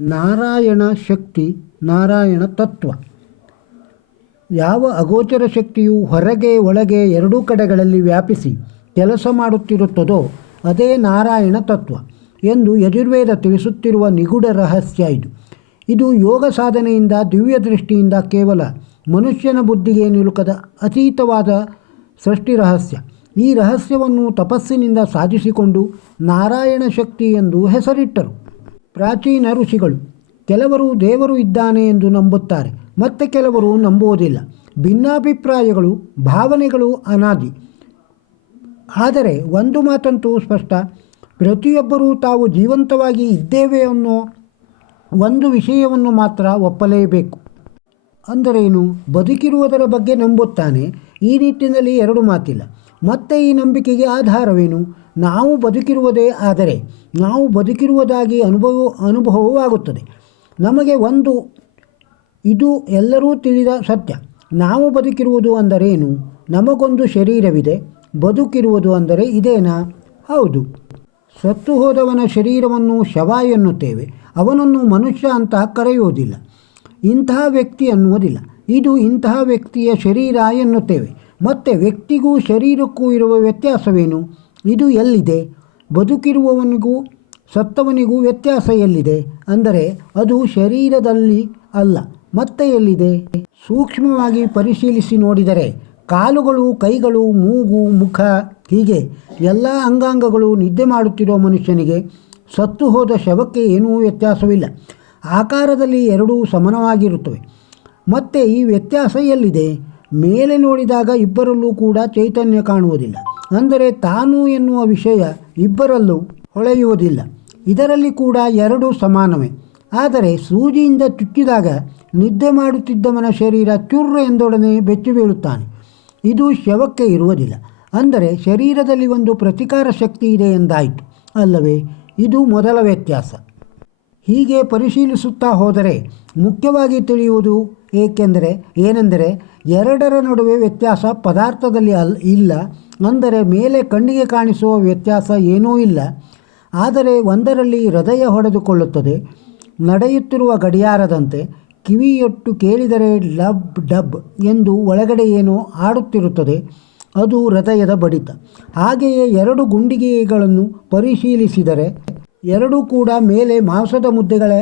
ನಾರಾಯಣ ಶಕ್ತಿ, ನಾರಾಯಣ ತತ್ವ. ಯಾವ ಅಗೋಚರ ಶಕ್ತಿಯು ಹೊರಗೆ, ಒಳಗೆ ಎರಡೂ ಕಡೆಗಳಲ್ಲಿ ವ್ಯಾಪಿಸಿ ಕೆಲಸ ಮಾಡುತ್ತಿರುತ್ತದೋ ಅದೇ ನಾರಾಯಣ ತತ್ವ ಎಂದು ಯಜುರ್ವೇದ ತಿಳಿಸುತ್ತಿರುವ ನಿಗೂಢ ರಹಸ್ಯ ಇದು. ಇದು ಯೋಗ ಸಾಧನೆಯಿಂದ, ದಿವ್ಯ ದೃಷ್ಟಿಯಿಂದ ಕೇವಲ ಮನುಷ್ಯನ ಬುದ್ಧಿಗೆ ನಿಲುಕದ ಅತೀತವಾದ ಸೃಷ್ಟಿ ರಹಸ್ಯ. ಈ ರಹಸ್ಯವನ್ನು ತಪಸ್ಸಿನಿಂದ ಸಾಧಿಸಿಕೊಂಡು ನಾರಾಯಣ ಶಕ್ತಿ ಎಂದು ಹೆಸರಿಟ್ಟರು. ಪ್ರಾಚೀನ ಋಷಿಗಳು, ಕೆಲವರು ದೇವರು ಇದ್ದಾನೆ ಎಂದು ನಂಬುತ್ತಾರೆ, ಮತ್ತೆ ಕೆಲವರು ನಂಬುವುದಿಲ್ಲ. ಭಿನ್ನಾಭಿಪ್ರಾಯಗಳು, ಭಾವನೆಗಳು ಅನಾದಿ. ಆದರೆ ಒಂದು ಮಾತಂತೂ ಸ್ಪಷ್ಟ, ಪ್ರತಿಯೊಬ್ಬರೂ ತಾವು ಜೀವಂತವಾಗಿ ಇದ್ದೇವೆ ಅನ್ನೋ ಒಂದು ವಿಷಯವನ್ನು ಮಾತ್ರ ಒಪ್ಪಲೇಬೇಕು. ಅಂದರೇನು? ಬದುಕಿರುವುದರ ಬಗ್ಗೆ ನಂಬುತ್ತಾನೆ. ಈ ನಿಟ್ಟಿನಲ್ಲಿ ಎರಡು ಮಾತಿಲ್ಲ. ಮತ್ತೆ ಈ ನಂಬಿಕೆಗೆ ಆಧಾರವೇನು? ನಾವು ಬದುಕಿರುವುದೇ ಆದರೆ ನಾವು ಬದುಕಿರುವುದಾಗಿ ಅನುಭವ ಅನುಭವವಾಗುತ್ತದೆ ನಮಗೆ ಒಂದು, ಇದು ಎಲ್ಲರೂ ತಿಳಿದ ಸತ್ಯ. ನಾವು ಬದುಕಿರುವುದು ಅಂದರೇನು? ನಮಗೊಂದು ಶರೀರವಿದೆ, ಬದುಕಿರುವುದು ಅಂದರೆ ಇದೇನಾ? ಹೌದು. ಸತ್ತು ಹೋದವನ ಶರೀರವನ್ನು ಶವ ಎನ್ನುತ್ತೇವೆ. ಅವನನ್ನು ಮನುಷ್ಯ ಅಂತ ಕರೆಯುವುದಿಲ್ಲ. ಇಂತಹ ವ್ಯಕ್ತಿ ಅನ್ನುವುದಿಲ್ಲ ಇದು ಇಂತಹ ವ್ಯಕ್ತಿಯ ಶರೀರ ಎನ್ನುತ್ತೇವೆ. ಮತ್ತು ವ್ಯಕ್ತಿಗೂ ಶರೀರಕ್ಕೂ ಇರುವ ವ್ಯತ್ಯಾಸವೇನು? ಇದು ಎಲ್ಲಿದೆ? ಬದುಕಿರುವವನಿಗೂ ಸತ್ತವನಿಗೂ ವ್ಯತ್ಯಾಸ ಎಲ್ಲಿದೆ? ಅಂದರೆ ಅದು ಶರೀರದಲ್ಲಿ ಅಲ್ಲ, ಮತ್ತೆ ಎಲ್ಲಿದೆ? ಸೂಕ್ಷ್ಮವಾಗಿ ಪರಿಶೀಲಿಸಿ ನೋಡಿದರೆ ಕಾಲುಗಳು, ಕೈಗಳು, ಮೂಗು, ಮುಖ, ಹೀಗೆ ಎಲ್ಲ ಅಂಗಾಂಗಗಳು ನಿದ್ದೆ ಮಾಡುತ್ತಿರುವ ಮನುಷ್ಯನಿಗೆ ಸತ್ತು ಹೋದ ಶವಕ್ಕೆ ಏನೂ ವ್ಯತ್ಯಾಸವಿಲ್ಲ. ಆಕಾರದಲ್ಲಿ ಎರಡೂ ಸಮನವಾಗಿರುತ್ತವೆ. ಮತ್ತೆ ಈ ವ್ಯತ್ಯಾಸ ಎಲ್ಲಿದೆ? ಮೇಲೆ ನೋಡಿದಾಗ ಇಬ್ಬರಲ್ಲೂ ಕೂಡ ಚೈತನ್ಯ ಕಾಣುವುದಿಲ್ಲ. ಅಂದರೆ ತಾನು ಎನ್ನುವ ವಿಷಯ ಇಬ್ಬರಲ್ಲೂ ಹೊಳೆಯುವುದಿಲ್ಲ. ಇದರಲ್ಲಿ ಕೂಡ ಎರಡೂ ಸಮಾನವೇ. ಆದರೆ ಸೂಜಿಯಿಂದ ಚುಚ್ಚಿದಾಗ ನಿದ್ದೆ ಮಾಡುತ್ತಿದ್ದವನ ಶರೀರ ಚುರ್ರ ಎಂದೊಡನೆ ಬೆಚ್ಚಿ ಬೀಳುತ್ತಾನೆ. ಇದು ಶವಕ್ಕೆ ಇರುವುದಿಲ್ಲ. ಅಂದರೆ ಶರೀರದಲ್ಲಿ ಒಂದು ಪ್ರತಿಕಾರ ಶಕ್ತಿ ಇದೆ ಎಂದಾಯಿತು. ಅಲ್ಲವೇ, ಇದು ಮೊದಲ ವ್ಯತ್ಯಾಸ. ಹೀಗೆ ಪರಿಶೀಲಿಸುತ್ತಾ ಹೋದರೆ ಮುಖ್ಯವಾಗಿ ತಿಳಿಯುವುದು ಏಕೆಂದರೆ, ಏನೆಂದರೆ ಎರಡರ ನಡುವೆ ವ್ಯತ್ಯಾಸ ಪದಾರ್ಥದಲ್ಲಿ ಅಲ್ ಇಲ್ಲ ಅಂದರೆ ಮೇಲೆ ಕಣ್ಣಿಗೆ ಕಾಣಿಸುವ ವ್ಯತ್ಯಾಸ ಏನೂ ಇಲ್ಲ. ಆದರೆ ಒಂದರಲ್ಲಿ ಹೃದಯ ಹೊಡೆದುಕೊಳ್ಳುತ್ತದೆ. ನಡೆಯುತ್ತಿರುವ ಗಡಿಯಾರದಂತೆ ಕಿವಿಯೊಟ್ಟು ಕೇಳಿದರೆ ಲಬ್ ಡಬ್ ಎಂದು ಒಳಗಡೆ ಏನೋ ಆಡುತ್ತಿರುತ್ತದೆ. ಅದು ಹೃದಯದ ಬಡಿತ. ಹಾಗೆಯೇ ಎರಡು ಗುಂಡಿಗೆಗಳನ್ನು ಪರಿಶೀಲಿಸಿದರೆ ಎರಡೂ ಕೂಡ ಮೇಲೆ ಮಾಂಸದ ಮುದ್ದೆಗಳ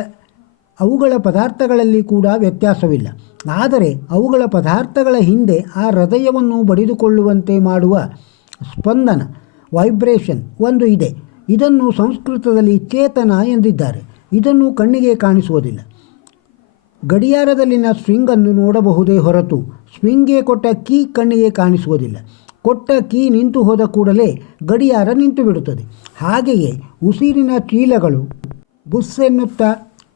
ಅವುಗಳ ಪದಾರ್ಥಗಳಲ್ಲಿ ಕೂಡ ವ್ಯತ್ಯಾಸವಿಲ್ಲ. ಆದರೆ ಅವುಗಳ ಪದಾರ್ಥಗಳ ಹಿಂದೆ ಆ ಹೃದಯವನ್ನು ಬಡಿದುಕೊಳ್ಳುವಂತೆ ಮಾಡುವ ಸ್ಪಂದನ, ವೈಬ್ರೇಷನ್ ಒಂದು ಇದೆ. ಇದನ್ನು ಸಂಸ್ಕೃತದಲ್ಲಿ ಚೇತನ ಎಂದಿದ್ದಾರೆ. ಇದನ್ನು ಕಣ್ಣಿಗೆ ಕಾಣಿಸುವುದಿಲ್ಲ. ಗಡಿಯಾರದಲ್ಲಿನ ಸ್ವಿಂಗನ್ನು ನೋಡಬಹುದೇ ಹೊರತು ಸ್ವಿಂಗ್ಗೆ ಕೊಟ್ಟ ಕೀ ಕಣ್ಣಿಗೆ ಕಾಣಿಸುವುದಿಲ್ಲ. ಕೊಟ್ಟ ಕೀ ನಿಂತು ಹೋದ ಕೂಡಲೇ ಗಡಿಯಾರ ನಿಂತು ಬಿಡುತ್ತದೆ ಹಾಗೆಯೇ ಉಸಿರಿನ ಚೀಲಗಳು ಬುಸ್ಸೆನ್ನುತ್ತ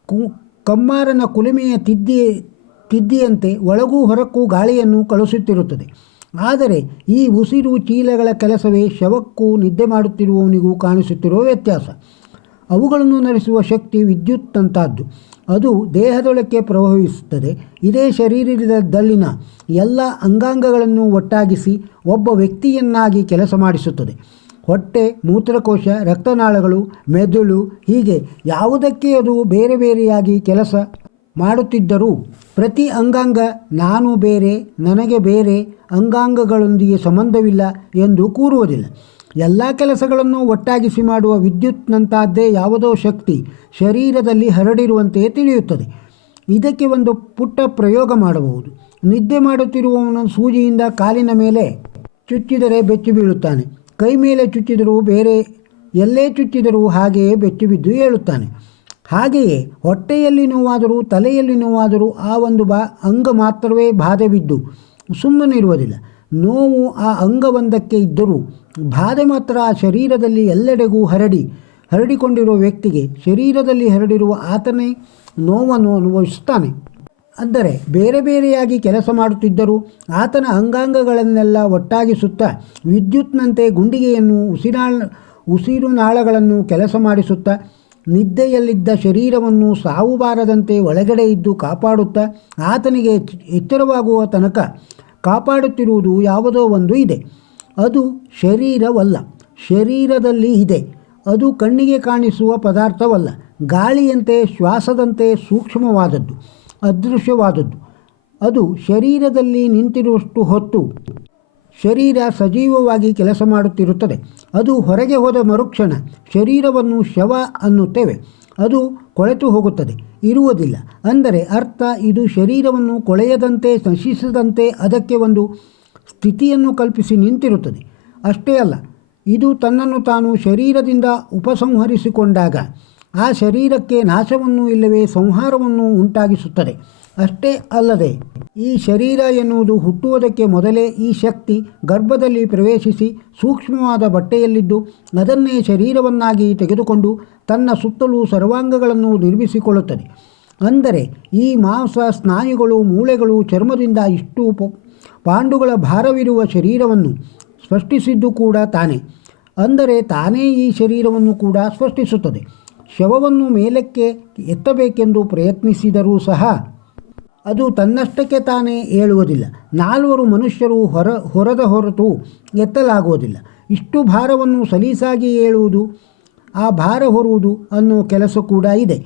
ಕು ಕಮ್ಮಾರನ ಕುಲುಮೆಯ ತಿದ್ದಿ, ತಿದ್ದಿಯಂತೆ ಒಳಗೂ ಹೊರಕ್ಕೂ ಗಾಳಿಯನ್ನು ಕಳುಹಿಸುತ್ತಿರುತ್ತದೆ. ಆದರೆ ಈ ಉಸಿರು ಚೀಲಗಳ ಕೆಲಸವೇ ಶವಕ್ಕೂ ನಿದ್ದೆ ಮಾಡುತ್ತಿರುವವನಿಗೂ ಕಾಣಿಸುತ್ತಿರುವ ವ್ಯತ್ಯಾಸ. ಅವುಗಳನ್ನು ನಡೆಸುವ ಶಕ್ತಿ ವಿದ್ಯುತ್ ವಿದ್ಯುತ್ತಂತಹದ್ದು. ಅದು ದೇಹದೊಳಕ್ಕೆ ಪ್ರವಹಿಸುತ್ತದೆ. ಇದೇ ಶರೀರದಲ್ಲಿನ ಎಲ್ಲ ಅಂಗಾಂಗಗಳನ್ನು ಒಟ್ಟಾಗಿಸಿ ಒಬ್ಬ ವ್ಯಕ್ತಿಯನ್ನಾಗಿ ಕೆಲಸ ಮಾಡಿಸುತ್ತದೆ. ಹೊಟ್ಟೆ, ಮೂತ್ರಕೋಶ, ರಕ್ತನಾಳಗಳು, ಮೆದುಳು ಹೀಗೆ ಯಾವುದಕ್ಕೆ ಅದು ಬೇರೆ ಬೇರೆಯಾಗಿ ಕೆಲಸ ಮಾಡುತ್ತಿದ್ದರೂ ಪ್ರತಿ ಅಂಗಾಂಗ ನಾನು ಬೇರೆ, ನನಗೆ ಬೇರೆ ಅಂಗಾಂಗಗಳೊಂದಿಗೆ ಸಂಬಂಧವಿಲ್ಲ ಎಂದು ಕೂರುವುದಿಲ್ಲ. ಎಲ್ಲ ಕೆಲಸಗಳನ್ನು ಒಟ್ಟಾಗಿಸಿ ಮಾಡುವ ವಿದ್ಯುತ್ನಂತಹದ್ದೇ ಯಾವುದೋ ಶಕ್ತಿ ಶರೀರದಲ್ಲಿ ಹರಡಿರುವಂತೆಯೇ ತಿಳಿಯುತ್ತದೆ. ಇದಕ್ಕೆ ಒಂದು ಪುಟ್ಟ ಪ್ರಯೋಗ ಮಾಡಬಹುದು. ನಿದ್ದೆ ಮಾಡುತ್ತಿರುವವನು ಸೂಜಿಯಿಂದ ಕಾಲಿನ ಮೇಲೆ ಚುಚ್ಚಿದರೆ ಬೆಚ್ಚಿ ಬೀಳುತ್ತಾನೆ. ಕೈ ಮೇಲೆ ಚುಚ್ಚಿದರೂ ಬೇರೆ, ಎಲ್ಲೇ ಚುಚ್ಚಿದರೂ ಹಾಗೆಯೇ ಬೆಚ್ಚಿ ಬಿದ್ದು ಏಳುತ್ತಾನೆ. ಹಾಗೆಯೇ ಹೊಟ್ಟೆಯಲ್ಲಿ ನೋವಾದರೂ ತಲೆಯಲ್ಲಿ ನೋವಾದರೂ ಆ ಒಂದು ಬಾ, ಅಂಗ ಮಾತ್ರವೇ ಬಾಧೆ ಬಿದ್ದು ಸುಮ್ಮನಿರುವುದಿಲ್ಲ ನೋವು ಆ ಅಂಗವೊಂದಕ್ಕೆ ಇದ್ದರೂ ಬಾಧೆ ಮಾತ್ರ ಆ ಶರೀರದಲ್ಲಿ ಎಲ್ಲೆಡೆಗೂ ಹರಡಿ, ಹರಡಿಕೊಂಡಿರುವ ವ್ಯಕ್ತಿಗೆ ಶರೀರದಲ್ಲಿ ಹರಡಿರುವ ಆತನೇ ನೋವನ್ನು ಅನುಭವಿಸುತ್ತಾನೆ. ಅಂದರೆ ಬೇರೆ ಬೇರೆಯಾಗಿ ಕೆಲಸ ಮಾಡುತ್ತಿದ್ದರು ಆತನ ಅಂಗಾಂಗಗಳನ್ನೆಲ್ಲ ಒಟ್ಟಾಗಿಸುತ್ತಾ ವಿದ್ಯುತ್ನಂತೆ ಗುಂಡಿಗೆಯನ್ನು ಉಸಿರಾಳ ಉಸಿರುನಾಳಗಳನ್ನು ಕೆಲಸ ಮಾಡಿಸುತ್ತಾ, ನಿದ್ದೆಯಲ್ಲಿದ್ದ ಶರೀರವನ್ನು ಸಾವು ಬಾರದಂತೆ ಒಳಗಡೆ ಇದ್ದು ಕಾಪಾಡುತ್ತಾ ಆತನಿಗೆ ಎಚ್ಚರವಾಗುವ ತನಕ ಕಾಪಾಡುತ್ತಿರುವುದು ಯಾವುದೋ ಒಂದು ಇದೆ. ಅದು ಶರೀರವಲ್ಲ. ಶರೀರದಲ್ಲಿ ಇದೆ. ಅದು ಕಣ್ಣಿಗೆ ಕಾಣಿಸುವ ಪದಾರ್ಥವಲ್ಲ. ಗಾಳಿಯಂತೆ ಶ್ವಾಸದಂತೆ ಸೂಕ್ಷ್ಮವಾದದ್ದು. ಅದೃಶ್ಯವಾದದ್ದು. ಅದು ಶರೀರದಲ್ಲಿ ನಿಂತಿರುವಷ್ಟು ಹೊತ್ತು ಶರೀರ ಸಜೀವವಾಗಿ ಕೆಲಸ ಮಾಡುತ್ತಿರುತ್ತದೆ. ಅದು ಹೊರಗೆ ಹೋದ ಮರುಕ್ಷಣ ಶರೀರವನ್ನು ಶವ ಅನ್ನುತ್ತೇವೆ. ಅದು ಕೊಳೆತು ಹೋಗುತ್ತದೆ. ಇರುವುದಿಲ್ಲ. ಅಂದರೆ ಅರ್ಥ ಇದು ಶರೀರವನ್ನು ಕೊಳೆಯದಂತೆ ನಶಿಸದಂತೆ ಅದಕ್ಕೆ ಒಂದು ಸ್ಥಿತಿಯನ್ನು ಕಲ್ಪಿಸಿ ನಿಂತಿರುತ್ತದೆ. ಅಷ್ಟೇ ಅಲ್ಲ, ಇದು ತನ್ನನ್ನು ತಾನು ಶರೀರದಿಂದ ಉಪಸಂಹರಿಸಿಕೊಂಡಾಗ ಆ ಶರೀರಕ್ಕೆ ನಾಶವನ್ನು ಇಲ್ಲವೇ ಸಂಹಾರವನ್ನು ಉಂಟಾಗಿಸುತ್ತದೆ. ಅಷ್ಟೇ ಅಲ್ಲದೆ ಈ ಶರೀರ ಎನ್ನುವುದು ಹುಟ್ಟುವುದಕ್ಕೆ ಮೊದಲೇ ಈ ಶಕ್ತಿ ಗರ್ಭದಲ್ಲಿ ಪ್ರವೇಶಿಸಿ ಸೂಕ್ಷ್ಮವಾದ ಬಟ್ಟೆಯಲ್ಲಿದ್ದು ಅದನ್ನೇ ಶರೀರವನ್ನಾಗಿ ತೆಗೆದುಕೊಂಡು ತನ್ನ ಸುತ್ತಲೂ ಸರ್ವಾಂಗಗಳನ್ನು ನಿರ್ಮಿಸಿಕೊಳ್ಳುತ್ತದೆ. ಅಂದರೆ ಈ ಮಾಂಸ, ಸ್ನಾಯುಗಳು, ಮೂಳೆಗಳು ಚರ್ಮದಿಂದ ಇಷ್ಟು ಪಾಂಡುಗಳ ಭಾರವಿರುವ ಶರೀರವನ್ನು ಸೃಷ್ಟಿಸಿದ್ದು ಕೂಡ ತಾನೇ. ಅಂದರೆ ತಾನೇ ಈ ಶರೀರವನ್ನು ಕೂಡ ಸೃಷ್ಟಿಸುತ್ತದೆ ಶವವನ್ನು ಮೇಲಕ್ಕೆ ಎತ್ತಬೇಕೆಂದು ಪ್ರಯತ್ನಿಸಿದರೂ ಸಹ ಅದು ತನ್ನಷ್ಟಕ್ಕೆ ತಾನೇ ಏಳುವುದಿಲ್ಲ. ನಾಲ್ವರು ಮನುಷ್ಯರು ಹೊರ, ಹೊರದ ಹೊರತು ಎತ್ತಲಾಗುವುದಿಲ್ಲ. ಇಷ್ಟು ಭಾರವನ್ನು ಸಲೀಸಾಗಿ ಏಳುವುದು, ಆ ಭಾರ ಹೊರುವುದು ಅನ್ನೋ ಕೆಲಸ ಕೂಡ ಇದೆ.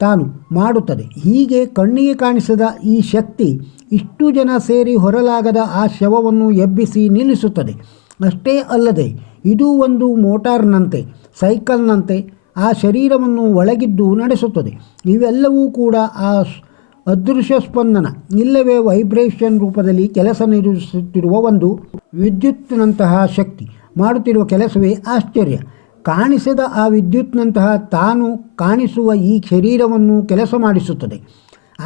ತಾನು ಮಾಡುತ್ತದೆ. ಹೀಗೆ ಕಣ್ಣಿಗೆ ಕಾಣಿಸದ ಈ ಶಕ್ತಿ ಇಷ್ಟು ಜನ ಸೇರಿ ಹೊರಲಾಗದ ಆ ಶವವನ್ನು ಎಬ್ಬಿಸಿ ನಿಲ್ಲಿಸುತ್ತದೆ. ಅಷ್ಟೇ ಅಲ್ಲದೆ, ಇದು ಒಂದು ಮೋಟಾರ್ನಂತೆ, ಸೈಕಲ್ನಂತೆ ಆ ಶರೀರವನ್ನು ಒಳಗಿದ್ದು ನಡೆಸುತ್ತದೆ. ಇವೆಲ್ಲವೂ ಕೂಡ ಆ ಅದೃಶ್ಯ ಸ್ಪಂದನ, ಇಲ್ಲವೇ ವೈಬ್ರೇಷನ್ ರೂಪದಲ್ಲಿ ಕೆಲಸ ನಿರ್ವಹಿಸುತ್ತಿರುವ ಒಂದು ವಿದ್ಯುತ್ನಂತಹ ಶಕ್ತಿ. ಮಾಡುತ್ತಿರುವ ಕೆಲಸವೇ ಆಶ್ಚರ್ಯ. ಕಾಣಿಸದ ಆ ವಿದ್ಯುತ್ನಂತಹ ತಾನು ಕಾಣಿಸುವ ಈ ಶರೀರವನ್ನು ಕೆಲಸ ಮಾಡಿಸುತ್ತದೆ.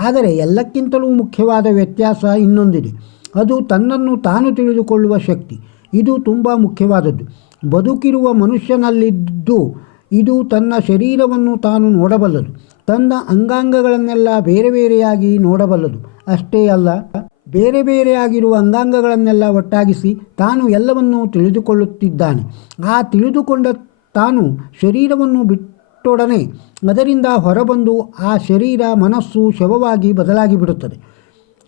ಆದರೆ ಎಲ್ಲಕ್ಕಿಂತಲೂ ಮುಖ್ಯವಾದ ವ್ಯತ್ಯಾಸ ಇನ್ನೊಂದಿದೆ. ಅದು ತನ್ನನ್ನು ತಾನು ತಿಳಿದುಕೊಳ್ಳುವ ಶಕ್ತಿ. ಇದು ತುಂಬ ಮುಖ್ಯವಾದದ್ದು. ಬದುಕಿರುವ ಮನುಷ್ಯನಲ್ಲಿದ್ದು ಇದು ತನ್ನ ಶರೀರವನ್ನು ತಾನು ನೋಡಬಲ್ಲದು. ತನ್ನ ಅಂಗಾಂಗಗಳನ್ನೆಲ್ಲ ಬೇರೆ ಬೇರೆಯಾಗಿ ನೋಡಬಲ್ಲದು. ಅಷ್ಟೇ ಅಲ್ಲ, ಬೇರೆ ಬೇರೆಯಾಗಿರುವ ಅಂಗಾಂಗಗಳನ್ನೆಲ್ಲ ಒಟ್ಟಾಗಿಸಿ ತಾನು ಎಲ್ಲವನ್ನೂ ತಿಳಿದುಕೊಳ್ಳುತ್ತಿದ್ದಾನೆ. ಆ ತಿಳಿದುಕೊಂಡ ತಾನು ಶರೀರವನ್ನು ಬಿಟ್ಟೊಡನೆ ಅದರಿಂದ ಹೊರಬಂದು ಆ ಶರೀರ ಮನಸ್ಸು ಶವವಾಗಿ ಬದಲಾಗಿ ಬಿಡುತ್ತದೆ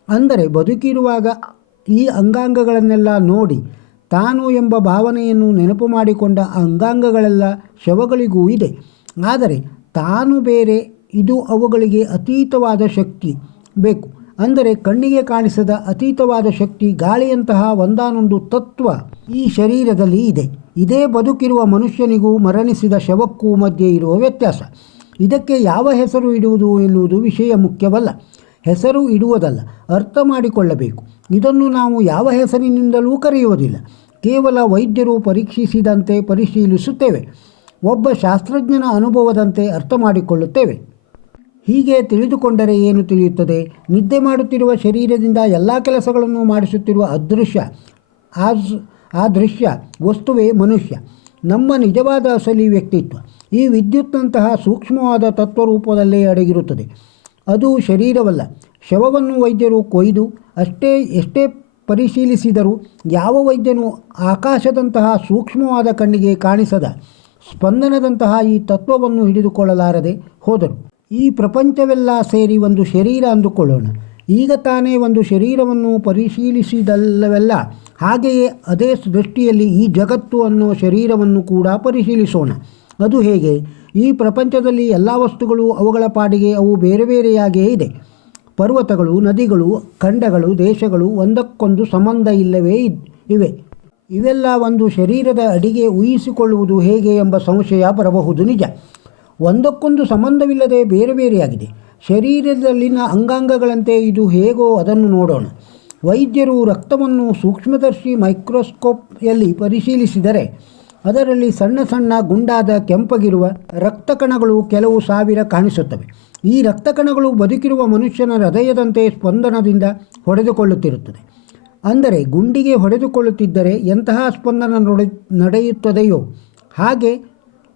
ಅಂದರೆ ಬದುಕಿರುವಾಗ ಈ ಅಂಗಾಂಗಗಳನ್ನೆಲ್ಲ ನೋಡಿ ತಾನು ಎಂಬ ಭಾವನೆಯನ್ನು ನೆನಪು ಮಾಡಿಕೊಂಡ ಅಂಗಾಂಗಗಳೆಲ್ಲ ಶವಗಳಿಗೂ ಇದೆ. ಆದರೆ ತಾನು ಬೇರೆ, ಇದು ಅವುಗಳಿಗೆ ಅತೀತವಾದ ಶಕ್ತಿ. ಬೇಕು. ಅಂದರೆ ಕಣ್ಣಿಗೆ ಕಾಣಿಸದ ಅತೀತವಾದ ಶಕ್ತಿ ಗಾಳಿಯಂತಹ ಒಂದಾನೊಂದು ತತ್ವ ಈ ಶರೀರದಲ್ಲಿ ಇದೆ. ಇದೇ ಬದುಕಿರುವ ಮನುಷ್ಯನಿಗೂ ಮರಣಿಸಿದ ಶವಕ್ಕೂ ಮಧ್ಯೆ ಇರುವ ವ್ಯತ್ಯಾಸ. ಇದಕ್ಕೆ ಯಾವ ಹೆಸರು ಇಡುವುದು ಎನ್ನುವುದು ವಿಷಯ ಮುಖ್ಯವಲ್ಲ. ಹೆಸರು ಇಡುವುದಲ್ಲ, ಅರ್ಥ ಮಾಡಿಕೊಳ್ಳಬೇಕು. ಇದನ್ನು ನಾವು ಯಾವ ಹೆಸರಿನಿಂದಲೂ ಕರೆಯುವುದಿಲ್ಲ. ಕೇವಲ ವೈದ್ಯರು ಪರೀಕ್ಷಿಸಿದಂತೆ ಪರಿಶೀಲಿಸುತ್ತೇವೆ. ಒಬ್ಬ ಶಾಸ್ತ್ರಜ್ಞನ ಅನುಭವದಂತೆ ಅರ್ಥ ಮಾಡಿಕೊಳ್ಳುತ್ತೇವೆ ಹೀಗೆ ತಿಳಿದುಕೊಂಡರೆ ಏನು ತಿಳಿಯುತ್ತದೆ? ನಿದ್ದೆ ಮಾಡುತ್ತಿರುವ ಶರೀರದಿಂದ ಎಲ್ಲ ಕೆಲಸಗಳನ್ನು ಮಾಡಿಸುತ್ತಿರುವ ಅದೃಶ್ಯ ಆ ದೃಶ್ಯ ವಸ್ತುವೇ ಮನುಷ್ಯ. ನಮ್ಮ ನಿಜವಾದ ಅಸಲಿ ವ್ಯಕ್ತಿತ್ವ. ಈ ವಿದ್ಯುತ್ನಂತಹ ಸೂಕ್ಷ್ಮವಾದ ತತ್ವರೂಪದಲ್ಲೇ ಅಡಗಿರುತ್ತದೆ. ಅದು ಶರೀರವಲ್ಲ ಶವವನ್ನು ವೈದ್ಯರು ಕೊಯ್ದು ಅಷ್ಟೇ, ಎಷ್ಟೇ ಪರಿಶೀಲಿಸಿದರೂ ಯಾವ ವೈದ್ಯನು ಆಕಾಶದಂತಹ ಸೂಕ್ಷ್ಮವಾದ ಕಣ್ಣಿಗೆ ಕಾಣಿಸದ ಸ್ಪಂದನದಂತಹ ಈ ತತ್ವವನ್ನು ಹಿಡಿದುಕೊಳ್ಳಲಾರದೆ ಹೋದರು ಈ ಪ್ರಪಂಚವೆಲ್ಲ ಸೇರಿ ಒಂದು ಶರೀರ ಅಂದುಕೊಳ್ಳೋಣ. ಈಗ ತಾನೇ ಒಂದು ಶರೀರವನ್ನು ಪರಿಶೀಲಿಸಿದಲ್ಲವೆಲ್ಲ, ಹಾಗೆಯೇ ಅದೇ ದೃಷ್ಟಿಯಲ್ಲಿ ಈ ಜಗತ್ತು ಅನ್ನೋ ಶರೀರವನ್ನು ಕೂಡ ಪರಿಶೀಲಿಸೋಣ. ಅದು ಹೇಗೆ? ಈ ಪ್ರಪಂಚದಲ್ಲಿ ಎಲ್ಲ ವಸ್ತುಗಳು ಅವುಗಳ ಪಾಡಿಗೆ ಅವು ಬೇರೆ ಬೇರೆಯಾಗಿಯೇ ಇದೆ. ಪರ್ವತಗಳು, ನದಿಗಳು, ಖಂಡಗಳು, ದೇಶಗಳು ಒಂದಕ್ಕೊಂದು ಸಂಬಂಧ ಇಲ್ಲವೇ ಇವೆ. ಇವೆಲ್ಲ ಒಂದು ಶರೀರದ ಅಡಿಗೆ ಊಹಿಸಿಕೊಳ್ಳುವುದು ಹೇಗೆ ಎಂಬ ಸಂಶಯ ಬರಬಹುದು ನಿಜ. ಒಂದಕ್ಕೊಂದು ಸಂಬಂಧವಿಲ್ಲದೆ ಬೇರೆ ಬೇರೆಯಾಗಿದೆ. ಶರೀರದಲ್ಲಿನ ಅಂಗಾಂಗಗಳಂತೆ ಇದು ಹೇಗೋ ಅದನ್ನು ನೋಡೋಣ. ವೈದ್ಯರು ರಕ್ತವನ್ನು ಸೂಕ್ಷ್ಮದರ್ಶಿ ಮೈಕ್ರೋಸ್ಕೋಪ್ಯಲ್ಲಿ ಪರಿಶೀಲಿಸಿದರೆ ಅದರಲ್ಲಿ ಸಣ್ಣ ಸಣ್ಣ ಗುಂಡಾದ ಕೆಂಪಗಿರುವ ರಕ್ತ ಕಣಗಳು ಕೆಲವು ಸಾವಿರ ಕಾಣಿಸುತ್ತವೆ. ಈ ರಕ್ತ ಕಣಗಳು ಬದುಕಿರುವ ಮನುಷ್ಯನ ಹೃದಯದಂತೆ ಸ್ಪಂದನದಿಂದ ಹೊಡೆದುಕೊಳ್ಳುತ್ತಿರುತ್ತದೆ. ಅಂದರೆ ಗುಂಡಿಗೆ ಹೊಡೆದುಕೊಳ್ಳುತ್ತಿದ್ದರೆ ಎಂತಹ ಸ್ಪಂದನ ನಡೆ, ನಡೆಯುತ್ತದೆಯೋ? ಹಾಗೆ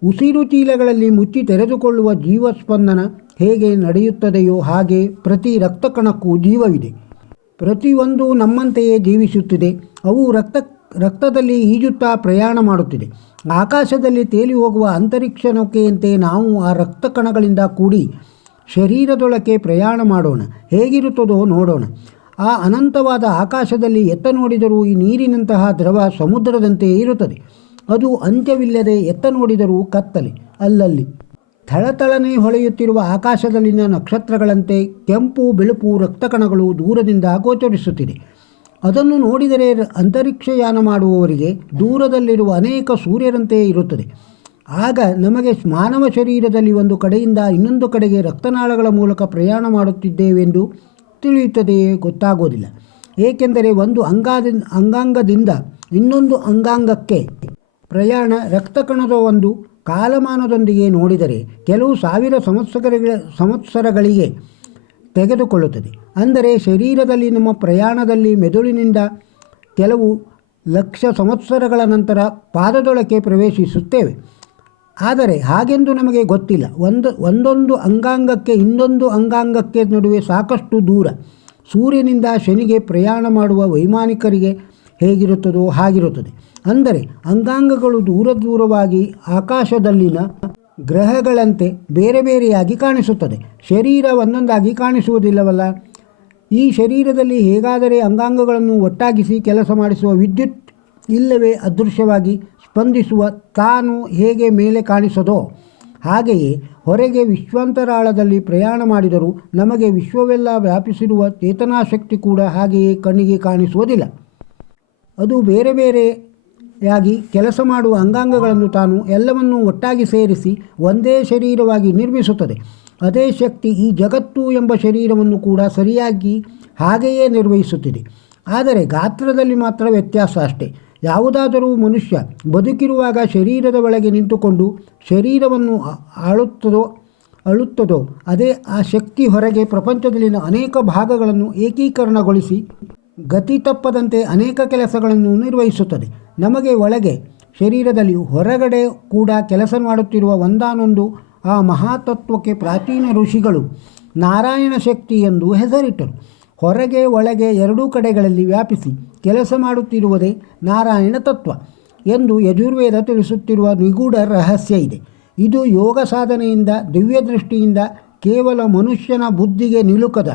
ಉಸಿರು ಚೀಲಗಳಲ್ಲಿ ಮುಚ್ಚಿ ತೆರೆದುಕೊಳ್ಳುವ ಜೀವಸ್ಪಂದನ ಹೇಗೆ ನಡೆಯುತ್ತದೆಯೋ ಹಾಗೆ ಪ್ರತಿ ರಕ್ತ ಕಣಕ್ಕೂ ಜೀವವಿದೆ. ಪ್ರತಿಯೊಂದು ನಮ್ಮಂತೆಯೇ ಜೀವಿಸುತ್ತಿದೆ. ಅವು ರಕ್ತ, ರಕ್ತದಲ್ಲಿ ಈಜುತ್ತಾ ಪ್ರಯಾಣ ಮಾಡುತ್ತಿದೆ. ಆಕಾಶದಲ್ಲಿ ತೇಲಿ ಹೋಗುವ ಅಂತರಿಕ್ಷ ನೌಕೆಯಂತೆ ನಾವು ಆ ರಕ್ತ ಕಣಗಳಿಂದ ಕೂಡಿ ಶರೀರದೊಳಕ್ಕೆ ಪ್ರಯಾಣ ಮಾಡೋಣ. ಹೇಗಿರುತ್ತದೋ ನೋಡೋಣ. ಆ ಅನಂತವಾದ ಆಕಾಶದಲ್ಲಿ ಎತ್ತ ನೋಡಿದರೂ ಈ ನೀರಿನಂತಹ ದ್ರವ ಸಮುದ್ರದಂತೆಯೇ ಇರುತ್ತದೆ. ಅದು ಅಂತ್ಯವಿಲ್ಲದೆ ಎತ್ತ ನೋಡಿದರೂ ಕತ್ತಲೆ. ಅಲ್ಲಲ್ಲಿ ಥಳಥಳನೆ ಹೊಳೆಯುತ್ತಿರುವ ಆಕಾಶದಲ್ಲಿನ ನಕ್ಷತ್ರಗಳಂತೆ ಕೆಂಪು ಬೆಳುಪು ರಕ್ತಕಣಗಳು ದೂರದಿಂದ ಗೋಚರಿಸುತ್ತಿದೆ. ಅದನ್ನು ನೋಡಿದರೆ ಅಂತರಿಕ್ಷಯಾನ ಮಾಡುವವರಿಗೆ ದೂರದಲ್ಲಿರುವ ಅನೇಕ ಸೂರ್ಯರಂತೆಯೇ ಇರುತ್ತದೆ. ಆಗ ನಮಗೆ ಮಾನವ ಶರೀರದಲ್ಲಿ ಒಂದು ಕಡೆಯಿಂದ ಇನ್ನೊಂದು ಕಡೆಗೆ ರಕ್ತನಾಳಗಳ ಮೂಲಕ ಪ್ರಯಾಣ ಮಾಡುತ್ತಿದ್ದೇವೆಂದು ತಿಳಿಯುತ್ತದೆಯೇ ಗೊತ್ತಾಗೋದಿಲ್ಲ. ಏಕೆಂದರೆ ಒಂದು ಅಂಗಾದ, ಅಂಗಾಂಗದಿಂದ ಇನ್ನೊಂದು ಅಂಗಾಂಗಕ್ಕೆ ಪ್ರಯಾಣ ರಕ್ತಕಣದ ಒಂದು ಕಾಲಮಾನದೊಂದಿಗೆ ನೋಡಿದರೆ ಕೆಲವು ಸಾವಿರ ಸಂವತ್ಸರಗಳ, ಸಂವತ್ಸರಗಳಿಗೆ ತೆಗೆದುಕೊಳ್ಳುತ್ತದೆ. ಅಂದರೆ ಶರೀರದಲ್ಲಿ ನಮ್ಮ ಪ್ರಯಾಣದಲ್ಲಿ ಮೆದುಳಿನಿಂದ ಕೆಲವು ಲಕ್ಷ ಸಂವತ್ಸರಗಳ ನಂತರ ಪಾದದೊಳಕ್ಕೆ ಪ್ರವೇಶಿಸುತ್ತೇವೆ. ಆದರೆ ಹಾಗೆಂದು ನಮಗೆ ಗೊತ್ತಿಲ್ಲ. ಒಂದು, ಒಂದೊಂದು ಅಂಗಾಂಗಕ್ಕೆ ಇನ್ನೊಂದು ಅಂಗಾಂಗಕ್ಕೆ ನಡುವೆ ಸಾಕಷ್ಟು ದೂರ. ಸೂರ್ಯನಿಂದ ಶನಿಗೆ ಪ್ರಯಾಣ ಮಾಡುವ ವೈಮಾನಿಕರಿಗೆ ಹೇಗಿರುತ್ತದೋ ಹಾಗಿರುತ್ತದೆ. ಅಂದರೆ ಅಂಗಾಂಗಗಳು ದೂರ ದೂರವಾಗಿ ಆಕಾಶದಲ್ಲಿನ ಗ್ರಹಗಳಂತೆ ಬೇರೆ ಬೇರೆಯಾಗಿ ಕಾಣಿಸುತ್ತದೆ. ಶರೀರ ಒಂದೊಂದಾಗಿ ಕಾಣಿಸುವುದಿಲ್ಲವಲ್ಲ. ಈ ಶರೀರದಲ್ಲಿ ಹೇಗಾದರೆ ಅಂಗಾಂಗಗಳನ್ನು ಒಟ್ಟಾಗಿಸಿ ಕೆಲಸ ಮಾಡಿಸುವ ವಿದ್ಯುತ್ ಇಲ್ಲವೇ ಅದೃಶ್ಯವಾಗಿ ಸ್ಪಂದಿಸುವ ತಾನು ಹೇಗೆ ಮೇಲೆ ಕಾಣಿಸದೋ ಹಾಗೆಯೇ ಹೊರಗೆ ವಿಶ್ವಾಂತರಾಳದಲ್ಲಿ ಪ್ರಯಾಣ ಮಾಡಿದರೂ ನಮಗೆ ವಿಶ್ವವೆಲ್ಲ ವ್ಯಾಪಿಸಿರುವ ಚೇತನಾಶಕ್ತಿ ಕೂಡ ಹಾಗೆಯೇ ಕಣ್ಣಿಗೆ ಕಾಣಿಸುವುದಿಲ್ಲ. ಅದು ಬೇರೆ ಬೇರೆಯಾಗಿ ಕೆಲಸ ಮಾಡುವ ಅಂಗಾಂಗಗಳನ್ನು ತಾನು ಎಲ್ಲವನ್ನೂ ಒಟ್ಟಾಗಿ ಸೇರಿಸಿ ಒಂದೇ ಶರೀರವಾಗಿ ನಿರ್ಮಿಸುತ್ತದೆ. ಅದೇ ಶಕ್ತಿ ಈ ಜಗತ್ತು ಎಂಬ ಶರೀರವನ್ನು ಕೂಡ ಸರಿಯಾಗಿ ಹಾಗೆಯೇ ನಿರ್ವಹಿಸುತ್ತಿದೆ. ಆದರೆ ಗಾತ್ರದಲ್ಲಿ ಮಾತ್ರ ವ್ಯತ್ಯಾಸ ಅಷ್ಟೇ. ಯಾವುದಾದರೂ ಮನುಷ್ಯ ಬದುಕಿರುವಾಗ ಶರೀರದ ಒಳಗೆ ನಿಂತುಕೊಂಡು ಶರೀರವನ್ನು ಆಳುತ್ತದೋ, ಅಳುತ್ತದೋ, ಅದೇ ಆ ಶಕ್ತಿ ಹೊರಗೆ ಪ್ರಪಂಚದಲ್ಲಿನ ಅನೇಕ ಭಾಗಗಳನ್ನು ಏಕೀಕರಣಗೊಳಿಸಿ ಗತಿ ತಪ್ಪದಂತೆ ಅನೇಕ ಕೆಲಸಗಳನ್ನು ನಿರ್ವಹಿಸುತ್ತದೆ. ನಮಗೆ ಒಳಗೆ ಶರೀರದಲ್ಲಿ ಹೊರಗಡೆ ಕೂಡ ಕೆಲಸ ಮಾಡುತ್ತಿರುವ ಒಂದಾನೊಂದು ಆ ಮಹಾತತ್ವಕ್ಕೆ ಪ್ರಾಚೀನ ಋಷಿಗಳು ನಾರಾಯಣ ಶಕ್ತಿ ಎಂದು ಹೆಸರಿಟ್ಟರು. ಹೊರಗೆ ಒಳಗೆ ಎರಡೂ ಕಡೆಗಳಲ್ಲಿ ವ್ಯಾಪಿಸಿ ಕೆಲಸ ಮಾಡುತ್ತಿರುವುದೇ ನಾರಾಯಣ ತತ್ವ ಎಂದು ಯಜುರ್ವೇದ ತಿಳಿಸುತ್ತಿರುವ ನಿಗೂಢ ರಹಸ್ಯ ಇದೆ. ಇದು ಯೋಗ ಸಾಧನೆಯಿಂದ, ದಿವ್ಯ ದೃಷ್ಟಿಯಿಂದ ಕೇವಲ ಮನುಷ್ಯನ ಬುದ್ಧಿಗೆ ನಿಲುಕದ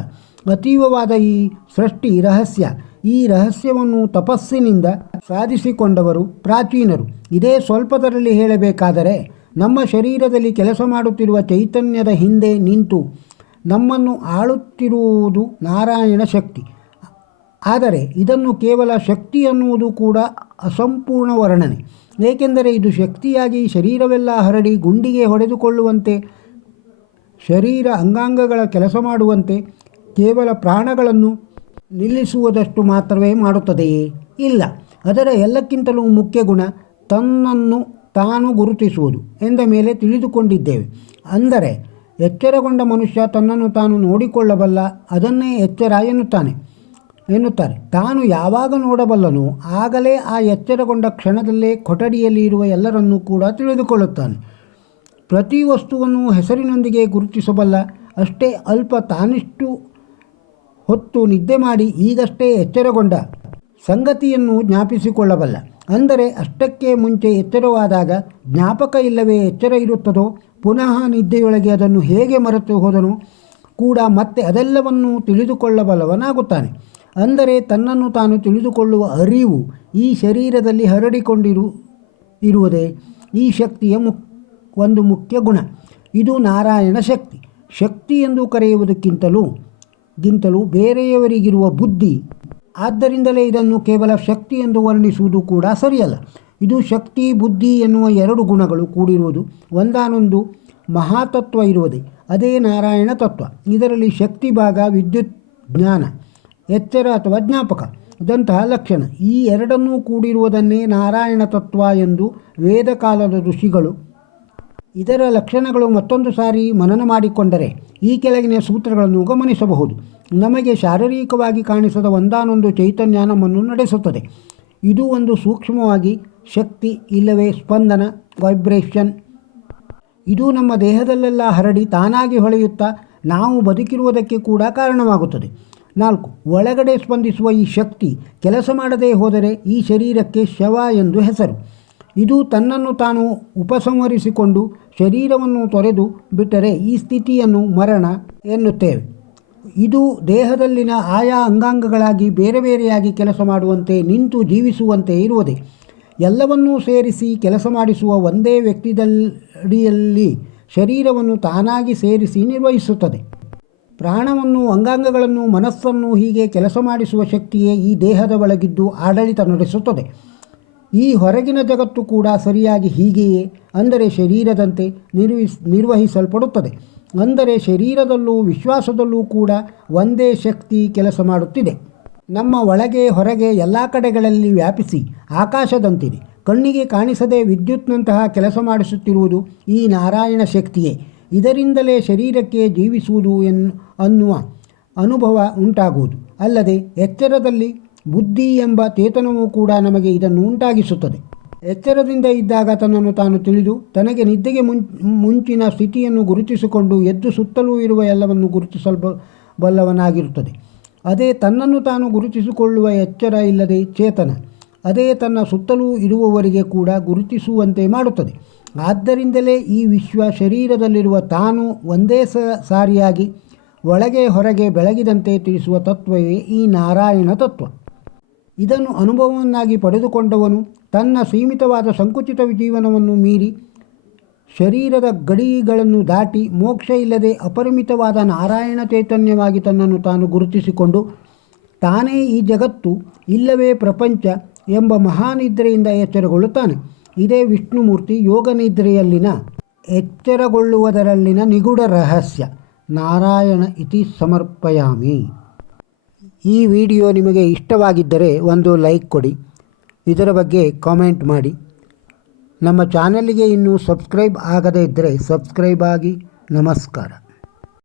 ಅತೀವವಾದ ಈ ಸೃಷ್ಟಿ ರಹಸ್ಯ. ಈ ರಹಸ್ಯವನ್ನು ತಪಸ್ಸಿನಿಂದ ಸಾಧಿಸಿಕೊಂಡವರು ಪ್ರಾಚೀನರು. ಇದೇ ಸ್ವಲ್ಪದರಲ್ಲಿ ಹೇಳಬೇಕಾದರೆ, ನಮ್ಮ ಶರೀರದಲ್ಲಿ ಕೆಲಸ ಮಾಡುತ್ತಿರುವ ಚೈತನ್ಯದ ಹಿಂದೆ ನಿಂತು ನಮ್ಮನ್ನು ಆಳುತ್ತಿರುವುದು ನಾರಾಯಣ ಶಕ್ತಿ. ಆದರೆ ಇದನ್ನು ಕೇವಲ ಶಕ್ತಿ ಅನ್ನುವುದು ಕೂಡ ಅಸಂಪೂರ್ಣ ವರ್ಣನೆ. ಏಕೆಂದರೆ ಇದು ಶಕ್ತಿಯಾಗಿ ಶರೀರವೆಲ್ಲ ಹರಡಿ ಗುಂಡಿಗೆ ಹೊಡೆದುಕೊಳ್ಳುವಂತೆ, ಶರೀರ ಅಂಗಾಂಗಗಳ ಕೆಲಸ ಮಾಡುವಂತೆ ಕೇವಲ ಪ್ರಾಣಗಳನ್ನು ನಿಲ್ಲಿಸುವುದಷ್ಟು ಮಾತ್ರವೇ ಮಾಡುತ್ತದೆಯೇ? ಇಲ್ಲ. ಅದರ ಎಲ್ಲಕ್ಕಿಂತಲೂ ಮುಖ್ಯ ಗುಣ ತನ್ನನ್ನು ತಾನು ಗುರುತಿಸುವುದು ಎಂದ ಮೇಲೆ ತಿಳಿದುಕೊಂಡಿದ್ದೇವೆ. ಅಂದರೆ ಎಚ್ಚರಗೊಂಡ ಮನುಷ್ಯ ತನ್ನನ್ನು ತಾನು ನೋಡಿಕೊಳ್ಳಬಲ್ಲ, ಅದನ್ನೇ ಎಚ್ಚರ ಎನ್ನುತ್ತಾನೆ, ಎನ್ನುತ್ತಾರೆ. ತಾನು ಯಾವಾಗ ನೋಡಬಲ್ಲನೋ ಆಗಲೇ ಆ ಎಚ್ಚರಗೊಂಡ ಕ್ಷಣದಲ್ಲೇ ಕೊಠಡಿಯಲ್ಲಿ ಇರುವ ಎಲ್ಲರನ್ನೂ ಕೂಡ ತಿಳಿದುಕೊಳ್ಳುತ್ತಾನೆ. ಪ್ರತಿ ವಸ್ತುವನ್ನು ಹೆಸರಿನೊಂದಿಗೆ ಗುರುತಿಸಬಲ್ಲ, ಅಷ್ಟೇ ಅಲ್ಪ ತಾನಿಷ್ಟು ಹೊತ್ತು ನಿದ್ದೆ ಮಾಡಿ ಈಗಷ್ಟೇ ಎಚ್ಚರಗೊಂಡ ಸಂಗತಿಯನ್ನು ಜ್ಞಾಪಿಸಿಕೊಳ್ಳಬಲ್ಲ. ಅಂದರೆ ಅಷ್ಟಕ್ಕೆ ಮುಂಚೆ ಎಚ್ಚರವಾದಾಗ ಜ್ಞಾಪಕ ಇಲ್ಲವೇ ಎಚ್ಚರ ಇರುತ್ತದೋ? ಪುನಃ ನಿದ್ದೆಯೊಳಗೆ ಅದನ್ನು ಹೇಗೆ ಮರೆತು ಹೋದನು ಕೂಡ ಮತ್ತೆ ಅದೆಲ್ಲವನ್ನು ತಿಳಿದುಕೊಳ್ಳಬಲ್ಲವನಾಗುತ್ತಾನೆ. ಅಂದರೆ ತನ್ನನ್ನು ತಾನು ತಿಳಿದುಕೊಳ್ಳುವ ಅರಿವು ಈ ಶರೀರದಲ್ಲಿ ಹರಡಿಕೊಂಡಿರು, ಇರುವುದೇ ಈ ಶಕ್ತಿಯ ಮುಕ್ ಒಂದು ಮುಖ್ಯ ಗುಣ. ಇದು ನಾರಾಯಣ ಶಕ್ತಿ. ಶಕ್ತಿ ಎಂದು ಕರೆಯುವುದಕ್ಕಿಂತಲೂ, ಗಿಂತಲೂ ಬೇರೆಯವರಿಗಿರುವ ಬುದ್ಧಿ. ಆದ್ದರಿಂದಲೇ ಇದನ್ನು ಕೇವಲ ಶಕ್ತಿ ಎಂದು ವರ್ಣಿಸುವುದು ಕೂಡ ಸರಿಯಲ್ಲ. ಇದು ಶಕ್ತಿ, ಬುದ್ಧಿ ಎನ್ನುವ ಎರಡು ಗುಣಗಳು ಕೂಡಿರುವುದು. ಒಂದಾನೊಂದು ಮಹಾತತ್ವ ಇರುವುದೇ. ಅದೇ ನಾರಾಯಣ ತತ್ವ. ಇದರಲ್ಲಿ ಶಕ್ತಿ ಭಾಗ, ವಿದ್ಯುತ್ ಜ್ಞಾನ, ಎಚ್ಚರ ಅಥವಾ ಜ್ಞಾಪಕ. ಇದಂತಹ ಲಕ್ಷಣ. ಈ ಎರಡನ್ನೂ ಕೂಡಿರುವುದನ್ನೇ ನಾರಾಯಣ ತತ್ವ ಎಂದು ವೇದಕಾಲದ ಋಷಿಗಳು ಇದರ ಲಕ್ಷಣಗಳು ಮತ್ತೊಂದು ಸಾರಿ ಮನನ ಮಾಡಿಕೊಂಡರೆ ಈ ಕೆಳಗಿನ ಸೂತ್ರಗಳನ್ನು ಗಮನಿಸಬಹುದು. ನಮಗೆ ಶಾರೀರಿಕವಾಗಿ ಕಾಣಿಸದ ಒಂದಾನೊಂದು ಚೈತನ್ಯ ನಮ್ಮನ್ನು ನಡೆಸುತ್ತದೆ. ಇದು ಒಂದು ಸೂಕ್ಷ್ಮವಾಗಿ ಶಕ್ತಿ ಇಲ್ಲವೇ ಸ್ಪಂದನ ವೈಬ್ರೇಷನ್ ಇದು ನಮ್ಮ ದೇಹದಲ್ಲೆಲ್ಲ ಹರಡಿ ತಾನಾಗಿ ಹೊಳೆಯುತ್ತಾ ನಾವು ಬದುಕಿರುವುದಕ್ಕೆ ಕೂಡ ಕಾರಣವಾಗುತ್ತದೆ. ನಾಲ್ಕು, ಒಳಗಡೆ ಸ್ಪಂದಿಸುವ ಈ ಶಕ್ತಿ ಕೆಲಸ ಮಾಡದೇ ಹೋದರೆ ಈ ಶರೀರಕ್ಕೆ ಶವ ಎಂದು ಹೆಸರು. ಇದು ತನ್ನನ್ನು ತಾನು ಉಪಸಂಹರಿಸಿಕೊಂಡು ಶರೀರವನ್ನು ತೊರೆದು ಬಿಟ್ಟರೆ ಈ ಸ್ಥಿತಿಯನ್ನು ಮರಣ ಎನ್ನುತ್ತೇವೆ. ಇದು ದೇಹದಲ್ಲಿನ ಆಯಾ ಅಂಗಾಂಗಗಳಾಗಿ ಬೇರೆ ಬೇರೆಯಾಗಿ ಕೆಲಸ ಮಾಡುವಂತೆ ನಿಂತು ಜೀವಿಸುವಂತೆ ಇರುವುದೇ. ಎಲ್ಲವನ್ನೂ ಸೇರಿಸಿ ಕೆಲಸ ಮಾಡಿಸುವ ಒಂದೇ ವ್ಯಕ್ತಿದಡಿಯಲ್ಲಿ ಶರೀರವನ್ನು ತಾನಾಗಿ ಸೇರಿಸಿ ನಿರ್ವಹಿಸುತ್ತದೆ. ಪ್ರಾಣವನ್ನು, ಅಂಗಾಂಗಗಳನ್ನು, ಮನಸ್ಸನ್ನು ಹೀಗೆ ಕೆಲಸ ಮಾಡಿಸುವ ಶಕ್ತಿಯೇ ಈ ದೇಹದ ಒಳಗಿದ್ದು ಆಡಳಿತ ನಡೆಸುತ್ತದೆ. ಈ ಹೊರಗಿನ ಜಗತ್ತು ಕೂಡ ಸರಿಯಾಗಿ ಹೀಗೆಯೇ ಅಂದರೆ ಶರೀರದಂತೆ ನಿರ್ವಹಿಸಲ್ಪಡುತ್ತದೆ. ಅಂದರೆ ಶರೀರದಲ್ಲೂ ವಿಶ್ವಾಸದಲ್ಲೂ ಕೂಡ ಒಂದೇ ಶಕ್ತಿ ಕೆಲಸ ಮಾಡುತ್ತಿದೆ. ನಮ್ಮ ಒಳಗೆ, ಹೊರಗೆ ಎಲ್ಲ ಕಡೆಗಳಲ್ಲಿ ವ್ಯಾಪಿಸಿ ಆಕಾಶದಂತಿದೆ. ಕಣ್ಣಿಗೆ ಕಾಣಿಸದೆ ವಿದ್ಯುತ್ನಂತಹ ಕೆಲಸ ಮಾಡಿಸುತ್ತಿರುವುದು ಈ ನಾರಾಯಣ ಶಕ್ತಿಯೇ. ಇದರಿಂದಲೇ ಶರೀರಕ್ಕೆ ಜೀವಿಸುವುದು ಎನ್, ಅನ್ನುವ ಅನುಭವ ಉಂಟಾಗುವುದು. ಅಲ್ಲದೆ ಎಚ್ಚರದಲ್ಲಿ ಬುದ್ಧಿ ಎಂಬ ಚೇತನವೂ ಕೂಡ ನಮಗೆ ಇದನ್ನು ಉಂಟಾಗಿಸುತ್ತದೆ. ಎಚ್ಚರದಿಂದ ಇದ್ದಾಗ ತನ್ನನ್ನು ತಾನು ತಿಳಿದು, ತನಗೆ ನಿದ್ದೆಗೆ ಮುಂ, ಮುಂಚಿನ ಸ್ಥಿತಿಯನ್ನು ಗುರುತಿಸಿಕೊಂಡು ಎದ್ದು ಸುತ್ತಲೂ ಇರುವ ಎಲ್ಲವನ್ನು ಗುರುತಿಸಲ್ಬ, ಬಲ್ಲವನಾಗಿರುತ್ತದೆ. ಅದೇ ತನ್ನನ್ನು ತಾನು ಗುರುತಿಸಿಕೊಳ್ಳುವ ಎಚ್ಚರ ಇಲ್ಲದೆ ಚೇತನ, ಅದೇ ತನ್ನ ಸುತ್ತಲೂ ಇರುವವರಿಗೆ ಕೂಡ ಗುರುತಿಸುವಂತೆ ಮಾಡುತ್ತದೆ. ಆದ್ದರಿಂದಲೇ ಈ ವಿಶ್ವ ಶರೀರದಲ್ಲಿರುವ ತಾನು ಒಂದೇ ಸ ಸಾರಿಯಾಗಿ ಒಳಗೆ ಹೊರಗೆ ಬೆಳಗಿದಂತೆ ತಿಳಿಸುವ ತತ್ವವೇ ಈ ನಾರಾಯಣ ತತ್ವ. ಇದನ್ನು ಅನುಭವವನ್ನಾಗಿ ಪಡೆದುಕೊಂಡವನು ತನ್ನ ಸೀಮಿತವಾದ ಸಂಕುಚಿತ ಜೀವನವನ್ನು ಮೀರಿ ಶರೀರದ ಗಡಿಗಳನ್ನು ದಾಟಿ ಮೋಕ್ಷ ಇಲ್ಲದೆ ಅಪರಿಮಿತವಾದ ನಾರಾಯಣ ಚೈತನ್ಯವಾಗಿ ತನ್ನನ್ನು ತಾನು ಗುರುತಿಸಿಕೊಂಡು ತಾನೇ ಈ ಜಗತ್ತು ಇಲ್ಲವೇ ಪ್ರಪಂಚ ಎಂಬ ಮಹಾನಿದ್ರೆಯಿಂದ ಎಚ್ಚರಗೊಳ್ಳುತ್ತಾನೆ. ಇದೇ ವಿಷ್ಣುಮೂರ್ತಿ ಯೋಗ ನಿದ್ರೆಯಲ್ಲಿನ ಎಚ್ಚರಗೊಳ್ಳುವುದರಲ್ಲಿನ ನಿಗೂಢ ರಹಸ್ಯ. ನಾರಾಯಣ ಇತಿ ಸಮರ್ಪಯಾಮಿ. ಈ ವಿಡಿಯೋ ನಿಮಗೆ ಇಷ್ಟವಾಗಿದ್ದರೆ ಒಂದು ಲೈಕ್ ಕೊಡಿ. ಇದರ ಬಗ್ಗೆ ಕಾಮೆಂಟ್ ಮಾಡಿ. ನಮ್ಮ ಚಾನಲ್ಗೆ ಇನ್ನೂ ಸಬ್ಸ್ಕ್ರೈಬ್ ಆಗದೇ ಇದ್ದರೆ ಸಬ್ಸ್ಕ್ರೈಬ್ ಆಗಿ ನಮಸ್ಕಾರ.